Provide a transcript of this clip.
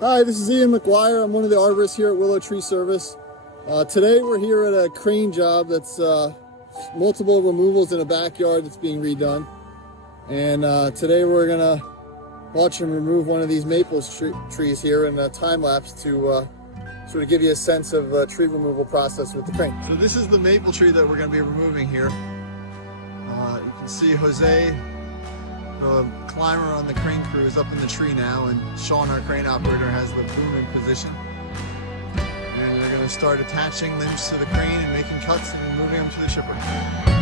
Hi, this is Ian McGuire. I'm one of the arborists here at Willow Tree Service. Today we're here at a crane job that's multiple removals in a backyard that's being redone. And today we're gonna watch them remove one of these maple trees here in a time lapse to sort of give you a sense of the tree removal process with the crane. So this is the maple tree that we're gonna be removing here. You can see Jose, the climber on the crane crew, is up in the tree now, and Sean, our crane operator, has the boom in position. And they're going to start attaching limbs to the crane and making cuts and moving them to the shipper.